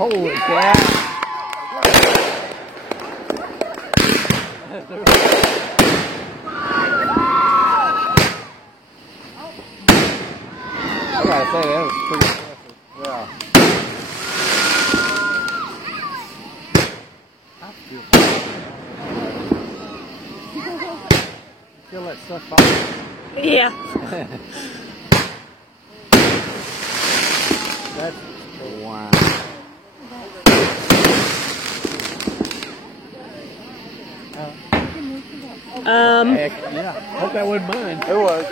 Holy cow! I gotta say, that was pretty impressive. Yeah. I feel that stuff falling. Yeah. That's wow. Um. Heck, yeah. Hope that wasn't mine. It was.